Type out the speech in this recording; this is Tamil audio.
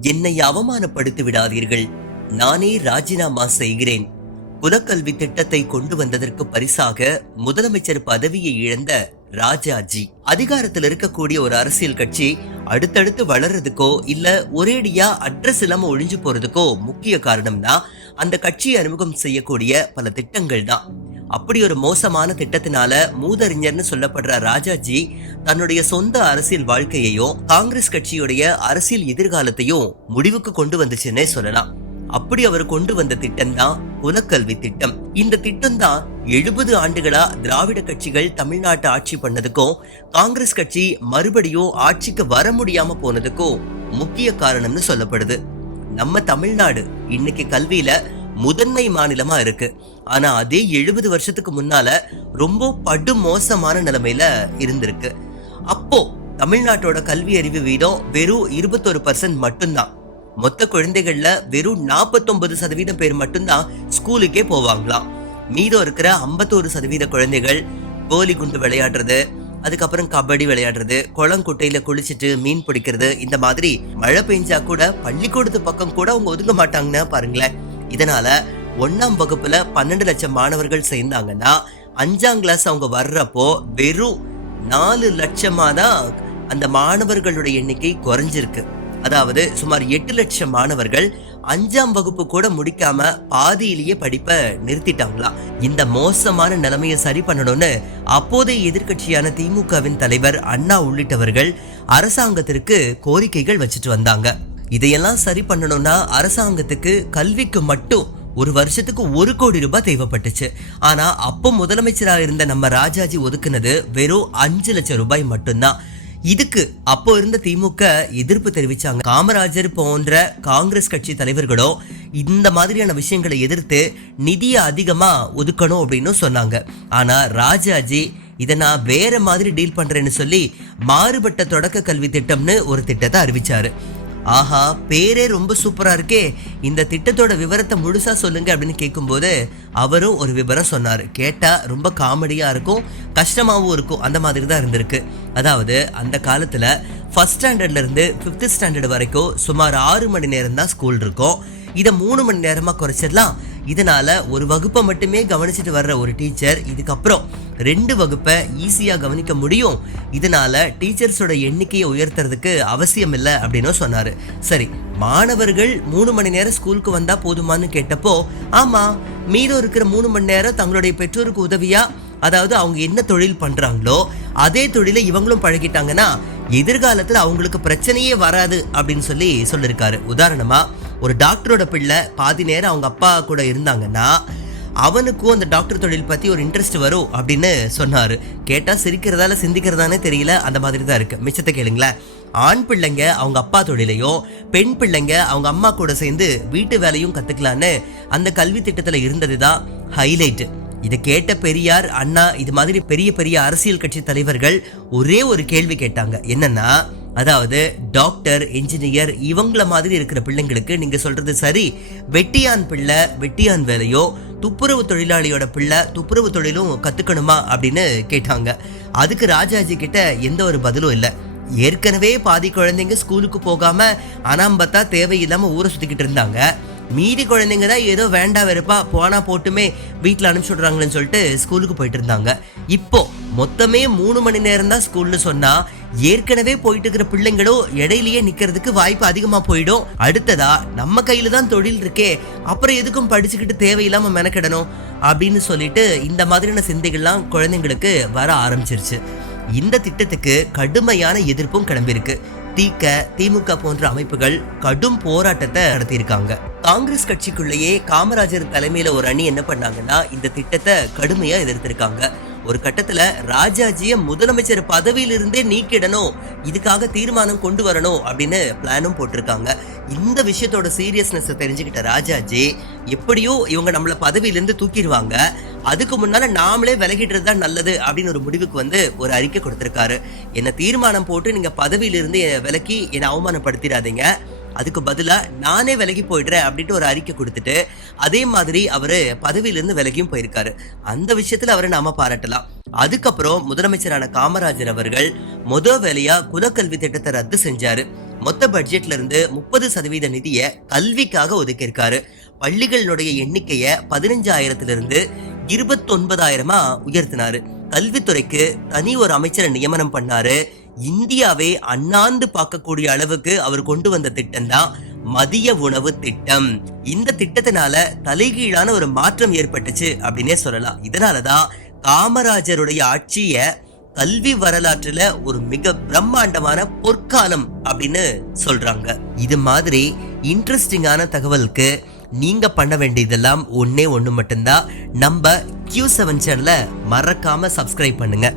என்னை அவமானப்படுத்தி விடாதீர்கள். நானே ராஜினாமா செய்கிறேன். குலக்கல்வி திட்டத்தை கொண்டு வந்ததற்கு பரிசாக முதலமைச்சர் பதவியை இழந்த ராஜாஜி. அதிகாரத்தில் இருக்கக்கூடிய ஒரு அரசியல் கட்சி அடுத்தடுத்து வளர்றதுக்கோ இல்ல ஒரேடியா அட்ரஸ் இல்லாம ஒழிஞ்சு போறதுக்கோ முக்கிய காரணம்னா அந்த கட்சியை அறிமுகம் செய்யக்கூடிய பல திட்டங்கள் தான் அப்படி ஒரு மோசமான திட்டத்தினால மூதறிஞர்னு சொல்லப்படுற ராஜாஜி தன்னுடைய சொந்த அரசியல் வாழ்க்கையையும் காங்கிரஸ் கட்சியுடைய அரசியல் எதிர்காலத்தையும் முடிவுக்கு கொண்டு வந்துச்சுன்னே சொல்லலாம். அப்படி அவர் கொண்டு வந்த திட்டம் தான் குலக்கல்வி திட்டம். இந்த திட்டம் தான் எழுபது ஆண்டுகளா திராவிட கட்சிகள் தமிழ்நாட்டை ஆட்சி பண்ணதுக்கும் காங்கிரஸ் கட்சி மறுபடியும் ஆட்சிக்கு வர முடியாம போனதுக்கும் முக்கிய காரணம்னு சொல்லப்படுது. நம்ம தமிழ்நாடு இன்னைக்கு கல்வியில முதன்மை மாநிலமா இருக்கு. ஆனா அதே எழுபது வருஷத்துக்கு முன்னால ரொம்ப படு மோசமான நிலைமையில இருந்திருக்கு. அப்போ தமிழ்நாட்டோட கல்வி அறிவு வீதம் வெறும் இருபத்தொரு பர்சன்ட் மட்டும்தான். மொத்த குழந்தைகள்ல வெறும் 49% சதவீதம் பேர் மட்டும்தான் ஸ்கூலுக்கே போவாங்களாம். மீதம் இருக்கிற 51% சதவீத குழந்தைகள் கோலி குண்டு விளையாடுறது அதுக்கப்புறம் கபடி விளையாடுறது குளங்குட்டையில குளிச்சுட்டு மீன் பிடிக்கிறது இந்த மாதிரி மழை பெஞ்சா கூட பள்ளிக்கூடத்து பக்கம் கூட அவங்க ஒதுங்க மாட்டாங்கன்னு பாருங்களேன். இதனால ஒன்னாம் வகுப்புல பன்னெண்டு லட்சம் மாணவர்கள் சேர்ந்தாங்கன்னா அஞ்சாம் கிளாஸ் அவங்க வர்றப்போ வெறும் நாலு லட்சமா தான் அந்த மாணவர்களுடைய எண்ணிக்கை குறைஞ்சிருக்கு. அதாவது சுமார் எட்டு லட்சம் மாணவர்கள் அஞ்சாம் வகுப்பு கூட முடிக்காம பாதியிலேயே படிப்பை நிறுத்திட்டாங்களாம் இந்த மோசமான நிலைமையை சரி பண்ணணும்னு அப்போதைய எதிர்க்கட்சியான திமுகவின் தலைவர் அண்ணா உள்ளிட்டவர்கள் அரசாங்கத்திற்கு கோரிக்கைகள் வச்சுட்டு வந்தாங்க. இதையெல்லாம் சரி பண்ணணும்னா அரசாங்கத்துக்கு கல்விக்கு மட்டும் ஒரு வருஷத்துக்கு ஒரு கோடி ரூபாய் தேவைப்பட்டுச்சு. ஆனால் அப்போ முதலமைச்சராக இருந்த நம்ம ராஜாஜி ஒதுக்குனது வெறும் அஞ்சு லட்சம் ரூபாய் மட்டும்தான். இதுக்கு அப்போ இருந்த திமுக எதிர்ப்பு தெரிவிச்சாங்க. காமராஜர் போன்ற காங்கிரஸ் கட்சி தலைவர்களும் இந்த மாதிரியான விஷயங்களை எதிர்த்து நிதியை அதிகமாக ஒதுக்கணும் அப்படின்னு சொன்னாங்க. ஆனால் ராஜாஜி இதை நான் வேற மாதிரி டீல் பண்றேன்னு சொல்லி மாறுபட்ட தொடக்க கல்வி திட்டம்னு ஒரு திட்டத்தை அறிவிச்சாரு. ஆஹா பேரே ரொம்ப சூப்பராக இருக்கே. இந்த திட்டத்தோட விவரத்தை முழுசா சொல்லுங்க அப்படின்னு கேட்கும்போது அவரும் ஒரு விவரம் சொன்னார். கேட்டால் ரொம்ப காமெடியாக இருக்கும் கஷ்டமாகவும் இருக்கும். அந்த மாதிரி தான் இருந்திருக்கு. அதாவது அந்த காலத்தில் ஃபஸ்ட் ஸ்டாண்டர்ட்லேருந்து ஃபிஃப்த் ஸ்டாண்டர்ட் வரைக்கும் சுமார் ஆறு மணி நேரம் தான் ஸ்கூல் இருக்கும். இதை மூணு மணி நேரமாக குறைச்சிடலாம். இதனால ஒரு வகுப்பை மட்டுமே கவனிச்சுட்டு வர்ற ஒரு டீச்சர் இதுக்கப்புறம் ரெண்டு வகுப்பை ஈஸியாக கவனிக்க முடியும். இதனால டீச்சர்ஸோட எண்ணிக்கையை உயர்த்துறதுக்கு அவசியம் இல்லை அப்படின்னு சொன்னாரு. சரி மாணவர்கள் மூணு மணி நேரம் ஸ்கூலுக்கு வந்தா போதுமான்னு கேட்டப்போ ஆமா மீதம் இருக்கிற மூணு மணி நேரம் தங்களுடைய பெற்றோருக்கு உதவியா? அதாவது அவங்க என்ன தொழில் பண்றாங்களோ அதே தொழிலை இவங்களும் பழகிட்டாங்கன்னா எதிர்காலத்தில் அவங்களுக்கு பிரச்சனையே வராது அப்படின்னு சொல்லி சொல்லியிருக்காரு உதாரணமாக ஒரு டாக்டரோட பிள்ளை பாதி நேரம் அவங்க அப்பா கூட இருந்தாங்கன்னா அவனுக்கும் அந்த டாக்டர் தொழில் பற்றி ஒரு இன்ட்ரெஸ்ட் வரும் அப்படின்னு சொன்னார். கேட்டால் சிரிக்கிறதால சிந்திக்கிறதானே தெரியல அந்த மாதிரி தான் இருக்குது மிச்சத்தை கேளுங்களேன். ஆண் பிள்ளைங்க அவங்க அப்பா தொழிலையும் பெண் பிள்ளைங்க அவங்க அம்மா கூட சேர்ந்து வீட்டு வேலையும் கற்றுக்கலான்னு அந்த கல்வி திட்டத்தில் இருந்தது தான் ஹைலைட் இதை கேட்ட பெரியார் அண்ணா இது மாதிரி பெரிய பெரிய அரசியல் கட்சி தலைவர்கள் ஒரே ஒரு கேள்வி கேட்டாங்க. என்னன்னா அதாவது டாக்டர் இன்ஜினியர் இவங்கள மாதிரி இருக்கிற பிள்ளைங்களுக்கு நீங்கள் சொல்கிறது சரி. வெட்டியான் பிள்ளை வெட்டியான் வேலையோ துப்புரவு தொழிலாளியோட பிள்ளை துப்புரவு தொழிலும் கற்றுக்கணுமா அப்படின்னு கேட்டாங்க. அதுக்கு ராஜாஜி கிட்ட எந்த ஒரு பதிலும் இல்லை. ஏற்கனவே பாதி குழந்தைங்க ஸ்கூலுக்கு போகாமல் அனாம்பத்தா தேவையில்லாமல் ஊரை சுற்றிக்கிட்டு இருந்தாங்க. மீதி குழந்தைங்க தான் ஏதோ வேண்டாம் வெறுப்பா போனா போட்டுமே வீட்டில் அனுப்பிச்சு விடுறாங்களேன்னு சொல்லிட்டு ஸ்கூலுக்கு போயிட்டு இருந்தாங்க. இப்போ மொத்தமே மூணு மணி நேரம் தான் ஸ்கூல்னு சொன்னா ஏற்கனவே போயிட்டு இருக்கிற பிள்ளைங்களும் இடையிலேயே நிக்கிறதுக்கு வாய்ப்பு அதிகமா போயிடும். அடுத்ததா நம்ம கையில தான் தொழில் இருக்கே அப்புறம் எதுக்கும் படிச்சுக்கிட்டு தேவையில்லாம மெனக்கிடணும் அப்படின்னு சொல்லிட்டு இந்த மாதிரியான சிந்தைகள்லாம் குழந்தைங்களுக்கு வர ஆரம்பிச்சிருச்சு. இந்த திட்டத்துக்கு கடுமையான எதிர்ப்பும் கிளம்பியிருக்கு. தீக்க திமுக போன்ற அமைப்புகள் கடும் போராட்டத்தை நடத்தியிருக்காங்க. காங்கிரஸ் கட்சிக்குள்ளேயே காமராஜர் தலைமையில ஒரு அணி என்ன பண்ணாங்கன்னா இந்த திட்டத்தை கடுமையா எதிர்த்திருக்காங்க. ஒரு கட்டத்துல ராஜாஜிய முதலமைச்சர் பதவியிலிருந்தே நீக்கிடணும் இதுக்காக தீர்மானம் கொண்டு வரணும் அப்படின்னு பிளானும் போட்டிருக்காங்க. இந்த விஷயத்தோட சீரியஸ்னஸ் தெரிஞ்சுக்கிட்ட ராஜாஜி எப்படியோ இவங்க நம்மளை பதவியிலிருந்து தூக்கிடுவாங்க. அதுக்கு முன்னால நாமளே விலகிடுறது தான் நல்லது அப்படின்னு ஒரு முடிவுக்கு வந்து ஒரு அறிக்கை கொடுத்திருக்காரு. என்ன தீர்மானம் போட்டு நீங்க பதவியிலிருந்து விலக்கி என்னை அவமானப்படுத்திடாதீங்க. அதுக்கு பதிலாக நானே விலகி போயிடுறேன் அப்படின்ட்டு ஒரு அறிக்கை கொடுத்துட்டு அதே மாதிரி அவர் பதவியிலேருந்து விலகியும் போயிருக்காரு. அந்த விஷயத்தில் அவரை நாம பாராட்டலாம். அதுக்கப்புறம் முதலமைச்சரான காமராஜர் அவர்கள் முத வேலையா குலக்கல்வி திட்டத்தை ரத்து செஞ்சாரு. மொத்த பட்ஜெட்ல இருந்து முப்பது சதவீத நிதியை கல்விக்காக ஒதுக்கியிருக்காரு. பள்ளிகளுடைய எண்ணிக்கையை பதினஞ்சாயிரத்துல இருந்து இருபத்தொன்பதாயிரமா உயர்த்தினாரு. கல்வித்துறைக்கு தனி ஒரு அமைச்சரை நியமனம் பண்ணாரு. இந்தியாவே அண்ணாந்து பார்க்கக்கூடிய அளவுக்கு அவர் கொண்டு வந்த திட்டம் தான் மதிய உணவு திட்டம். இந்த திட்டத்தினால தலைகீழான ஒரு மாற்றம் ஏற்பட்டுச்சு அப்படின்னே சொல்லலாம். இதனாலதான் காமராஜருடைய ஆட்சிய கல்வி வரலாற்றுல ஒரு மிக பிரம்மாண்டமான பொற்காலம் அப்படின்னு சொல்றாங்க. இது மாதிரி இன்ட்ரெஸ்டிங்கான தகவலுக்கு நீங்க பண்ண வேண்டியதெல்லாம் ஒன்னே ஒன்று மட்டும்தான். நம்ம கியூ செவன் சேனலை மறக்காம சப்ஸ்கிரைப் பண்ணுங்க.